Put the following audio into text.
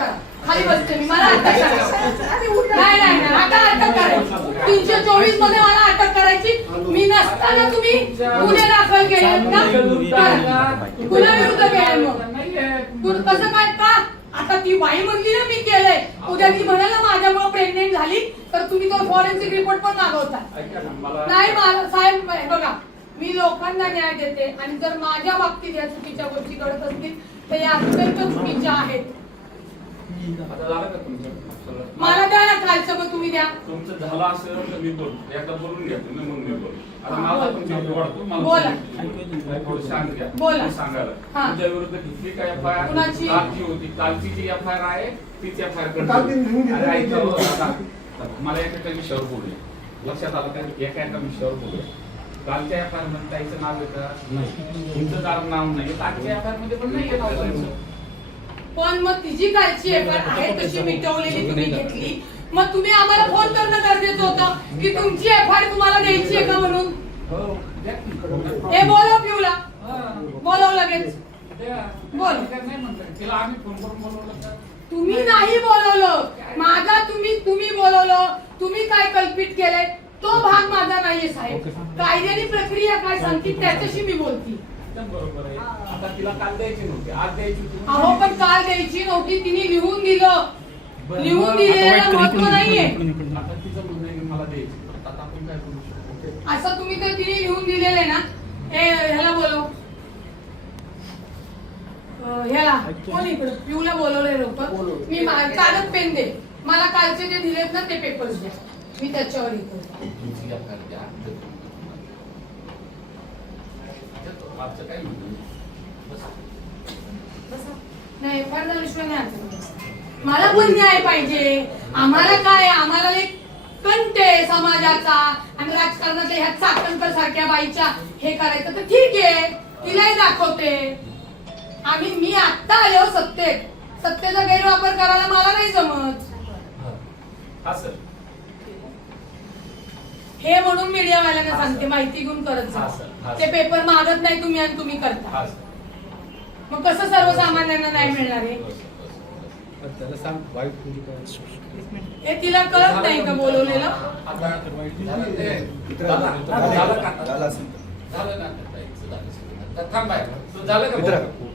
करा. खाली बसते मी. मला अटक नाही नाही नाही. आता अटक करायची. तीनशे चोवीसमध्ये मला अटक करायची. मी नसताना तुम्ही गुन्हे दाखल केले ना करा. गुन्ह्याविरुद्ध केले मग. कसं काय? का? आता ती बाई म्हणली ना मी केलंय. उद्या ती म्हणाल ना माझ्यामुळे प्रेग्नेंट झाली तर तुम्ही तो फॉरेन्सिक रिपोर्ट पण मागवता. नाही मला साहेब बघा. मी लोकांना न्याय देते आणि जर माझ्या बाबतीत या चुकीच्या गोष्टी घडत असतील तर या अत्यंत चुकीच्या आहेत. आता झालं का तुमचं सगळं? मला द्या ना खालचं मग तुम्ही द्या. तुमचं झालं असेल तर मी बोलतो एकदा बोलून घ्या तुम्ही मग मी बोलतो आता माझा तुमच्या इथे वाढतो मला बोला. तुम्ही थोडं शांत घ्या. बोला. मी सांगायला. हा. तुमच्या विरुद्ध घेतली काय एफ आय कुणाची? कालची होती. कालची जी एफ आय आर आहे तीच एफ आय काल ती लिहून घेतली. मला एका एका विषयावर बोलूया. लक्षात आलं का? एका एका विषयावर बोलूया. कालच्या एफ आय आरमध्ये ताईचं नाव येतं? नाही. तुमचं दार नाव नाही. आजच्या एफ आय आरमध्ये पण नाही येत. पण मग तिची कालची एफआर आहे तशी मिटवलेली तुम्ही घेतली. मग तुम्ही आम्हाला फोन करणं गरजेचं होतं की तुमची एफआर तुम्हाला द्यायची आहे का म्हणून? हो. हे बोलव पिऊला. हा. बोलव लगेच. बोल. तुम्ही नाही बोलवलं. माझा तुम्ही तुम्ही बोलवलं. तुम्ही काय कल्पित केलंय? तो भाग माझा नाहीये साहेब. कायद्याने प्रक्रिया काय सांगते त्याच्याशी मी बोलती. एकदम बरोबर आहे. आता तिला काल द्यायची नव्हती आज द्यायची होती. अहो पण काल द्यायची नव्हती तिने लिहून दिलं. लिहून दिलेलं महत्त्व नाहीये. आता तिचं म्हणणं आहे की मला द्यायची. आता आपण काय करू शकतो असं तुम्ही तर तिने लिहून दिलेलं आहे ना. ए ह्याला बोलव. ह्याला. कोण इकडं? पिऊला बोलवलंय लोक. मी कागद पेन दे. मला कालचे जे दिलेत ना ते पेपर्स द्या. मी त्याच्यावर हे करते. काय नाही. मला पण न्याय पाहिजे. आम्हाला काय? आम्हाला एक कंट आहे समाजाचा आणि राजकारणातल्या ह्या चाकणकर सारख्या बाईच्या हे करायचं तर ठीक आहे. तिलाही दाखवते. आम्ही मी आत्ता आले हो सत्तेत. सत्तेचा गैरवापर करायला मला नाही जमत. हा सर. हे म्हणून मीडियावाल्यांना सांगते माहिती घेऊन करत. जा. ते. पेपर मागत नाही तुम्ही आणि तुम्ही करता. हा मग कसं सर्वसामान्यांना नाही मिळणार आहे? काय? हे तिला कळत नाही का बोलवलेलं? झालं का?